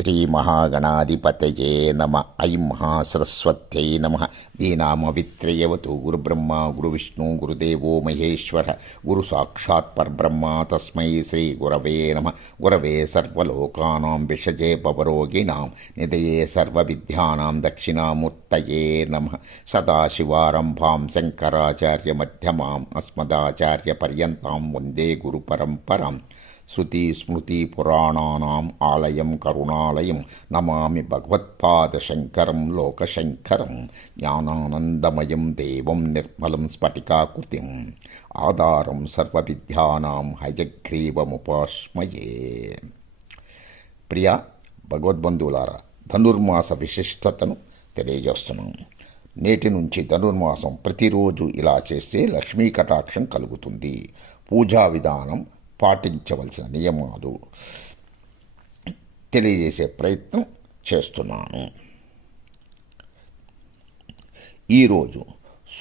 శ్రీమహాగణాధిపతయే నమ. ఐం మహాసరస్వత్యై నమ. దీనామవిత్రయవతు గురుబ్రహ్మ గురువిష్ణు గురుదేవో మహేశ్వర. గురు సాక్షాత్ పరబ్రహ్మ తస్మై శ్రీ గురవే నమ. గురవే సర్వలోకానాం విషజే పవరోగిణాం. నిదయే సర్వవిద్యానాం దక్షిణామూర్తయే నమ. సదాశివారంభాం శంకరాచార్యమధ్యమాం అస్మదాచార్యపర్యంతాం వందే గురు పరంపరాం శృతి స్మృతి పురాణానాం ఆలయం కరుణాలయం నమామి భగవత్పాదశంకరం లోకశంకరం జ్ఞానానందమయం దేవం నిర్మలం స్ఫటికాకృతిం ఆధారం సర్వవిద్యానాం హయగ్రీవముపాస్మయే ప్రియ భగవద్బంధువులారా ధనుర్మాస విశిష్టతను తెలియజేస్తున్నాం. నేటి నుంచి ధనుర్మాసం ప్రతిరోజు ఇలా చేస్తే లక్ష్మీ కటాక్షం కలుగుతుంది. పూజా విధానం పాటించవలసిన నియమాలు తెలియజేసే ప్రయత్నం చేస్తున్నాను. ఈరోజు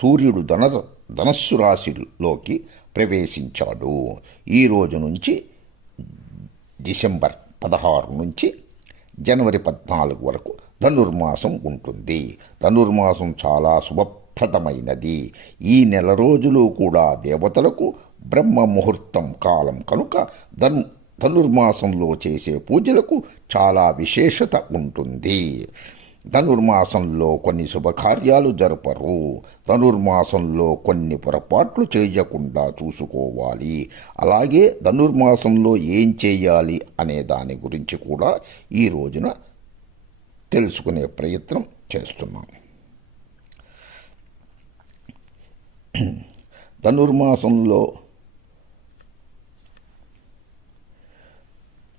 సూర్యుడు ధన ధనస్సు రాశిలోకి ప్రవేశించాడు. ఈ రోజు నుంచి డిసెంబర్ పదహారు నుంచి జనవరి పద్నాలుగు వరకు ధనుర్మాసం ఉంటుంది. ధనుర్మాసం చాలా శుభ ఫలప్రదమైనది. ఈ నెల రోజులు కూడా దేవతలకు బ్రహ్మ ముహూర్తం కాలం కనుక ధను ధనుర్మాసంలో చేసే పూజలకు చాలా విశేషత ఉంటుంది. ధనుర్మాసంలో కొన్ని శుభకార్యాలు జరపరు. ధనుర్మాసంలో కొన్ని పొరపాట్లు చేయకుండా చూసుకోవాలి. అలాగే ధనుర్మాసంలో ఏం చేయాలి అనే దాని గురించి కూడా ఈ రోజున తెలుసుకునే ప్రయత్నం చేస్తున్నాం. ధనుర్మాసంలో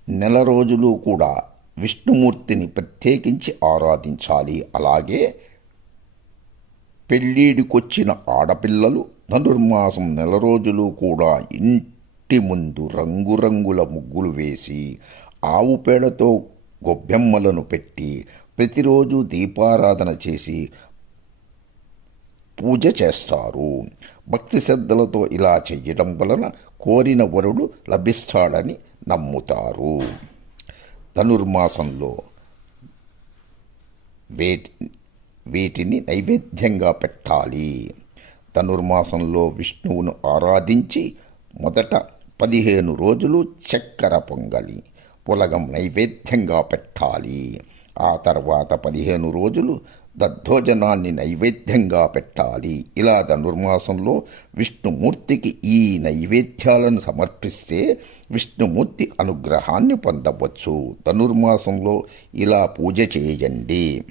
నెల రోజులు కూడా విష్ణుమూర్తిని ప్రత్యేకించి ఆరాధించాలి. అలాగే పెళ్ళిడికొచ్చిన ఆడపిల్లలు ధనుర్మాసం నెల రోజులు కూడా ఇంటి ముందు రంగురంగుల ముగ్గులు వేసి ఆవు పేడతో గొబ్బెమ్మలను పెట్టి ప్రతిరోజు దీపారాధన చేసి పూజ చేస్తారు. భక్తి శ్రద్ధలతో ఇలా చేయడం వలన కోరిన వరుడు లభిస్తాడని నమ్ముతారు. ధనుర్మాసంలో వేటి వీటిని నైవేద్యంగా పెట్టాలి. ధనుర్మాసంలో విష్ణువును ఆరాధించి మొదట పదిహేను రోజులు చక్కెర పొంగలి పులగం నైవేద్యంగా పెట్టాలి. ఆ తర్వాత పదిహేను రోజులు దద్దోజనాన్ని నైవేద్యంగా పెట్టాలి. ఇలా ధనుర్మాసంలో విష్ణుమూర్తికి ఈ నైవేద్యాలను సమర్పిస్తే విష్ణుమూర్తి అనుగ్రహాన్ని పొందవచ్చు. ధనుర్మాసంలో ఇలా పూజ చేయండి.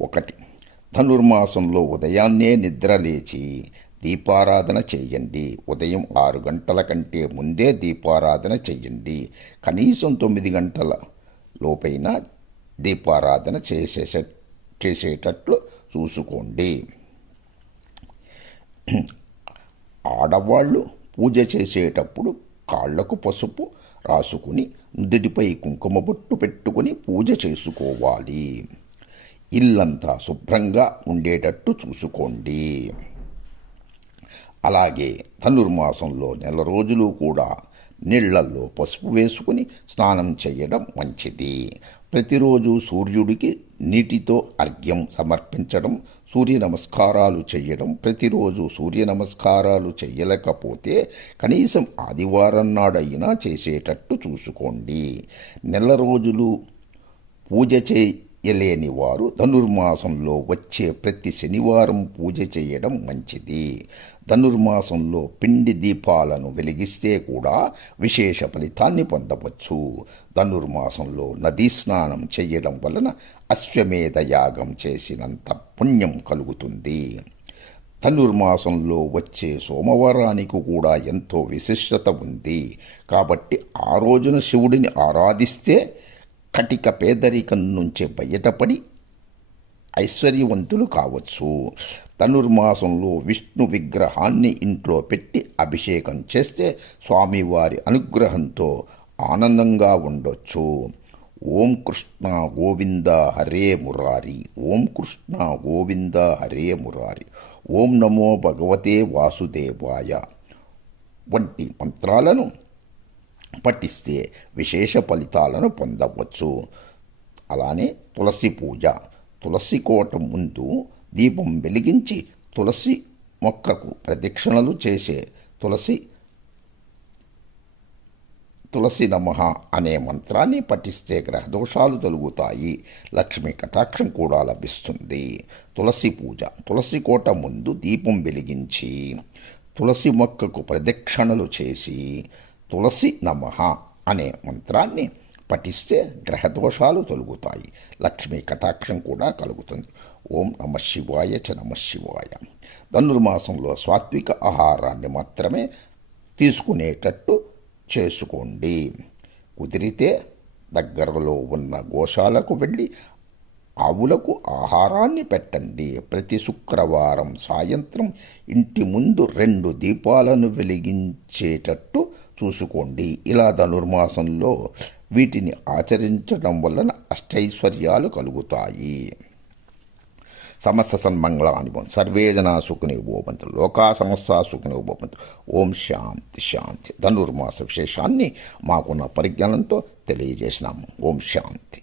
ఒకటి. ధనుర్మాసంలో ఉదయాన్నే నిద్రలేచి దీపారాధన చేయండి. ఉదయం ఆరు గంటల కంటే ముందే దీపారాధన చేయండి. కనీసం తొమ్మిది గంటల లోపైన దీపారాధన చేసే చేసేటట్లు చూసుకోండి. ఆడవాళ్ళు పూజ చేసేటప్పుడు కాళ్ళకు పసుపు రాసుకుని నుదుటిపై కుంకుమ బొట్టు పెట్టుకుని పూజ చేసుకోవాలి. ఇల్లంతా శుభ్రంగా ఉండేటట్టు చూసుకోండి. అలాగే ధనుర్మాసంలో నెల రోజులు కూడా నీళ్ళల్లో పసుపు వేసుకుని స్నానం చేయడం మంచిది. ప్రతిరోజు సూర్యుడికి నీటితో అర్ఘ్యం సమర్పించడం సూర్య నమస్కారాలు చేయడం ప్రతిరోజు సూర్య నమస్కారాలు చేయలేకపోతే కనీసం ఆదివారం నాడైనా చేసేటట్టు చూసుకోండి. నెల రోజులు పూజ ఎలేని వారు ధనుర్మాసంలో వచ్చే ప్రతి శనివారం పూజ చేయడం మంచిది. ధనుర్మాసంలో పిండి దీపాలను వెలిగిస్తే కూడా విశేష ఫలితాన్ని పొందవచ్చు. ధనుర్మాసంలో నదీ స్నానం చేయడం వలన అశ్వమేధ యాగం చేసినంత పుణ్యం కలుగుతుంది. ధనుర్మాసంలో వచ్చే సోమవారానికి కూడా ఎంతో విశిష్టత ఉంది. కాబట్టి ఆ రోజున శివుడిని ఆరాధిస్తే కటిక పేదరికం నుంచి బయటపడి ఐశ్వర్యవంతులు కావచ్చు. ధనుర్మాసంలో విష్ణు విగ్రహాన్ని ఇంట్లో పెట్టి అభిషేకం చేస్తే స్వామివారి అనుగ్రహంతో ఆనందంగా ఉండొచ్చు. ఓం కృష్ణ గోవింద హరే మురారి. ఓం కృష్ణ గోవింద హరే మురారి. ఓం నమో భగవతే వాసుదేవాయ వంటి మంత్రాలను పఠిస్తే విశేష ఫలితాలను పొందవచ్చు. అలానే తులసి పూజ. తులసి కోట ముందు దీపం వెలిగించి తులసి మొక్కకు ప్రదక్షిణలు చేసే తులసి తులసి నమః అనే మంత్రాన్ని పఠిస్తే గ్రహదోషాలు తొలుగుతాయి. లక్ష్మీ కటాక్షం కూడా లభిస్తుంది. తులసి పూజ. తులసి కోట ముందు దీపం వెలిగించి తులసి మొక్కకు ప్రదక్షిణలు చేసి తులసి నమః అనే మంత్రాన్ని పఠిస్తే గ్రహదోషాలు తొలుగుతాయి. లక్ష్మీ కటాక్షం కూడా కలుగుతుంది. ఓం నమ శివాయ చ నమ శివాయ. ధనుర్మాసంలో సాత్విక ఆహారాన్ని మాత్రమే తీసుకునేటట్టు చేసుకోండి. కుదిరితే దగ్గరలో ఉన్న గోశాలకు వెళ్ళి ఆవులకు ఆహారాన్ని పెట్టండి. ప్రతి శుక్రవారం సాయంత్రం ఇంటి ముందు రెండు దీపాలను వెలిగించేటట్టు చూసుకోండి. ఇలా ధనుర్మాసంలో వీటిని ఆచరించడం వలన అష్టైశ్వర్యాలు కలుగుతాయి. సమస్త సన్మంగళాని భవంతు. సర్వే జనా సుఖినో భవంతు. లోకా సమస్త సుఖని భవంతు. ఓం శాంతి శాంతి. ధనుర్మాస విశేషాన్ని మాకున్న పరిజ్ఞానంతో తెలియజేసినాము ఓం శాంతి.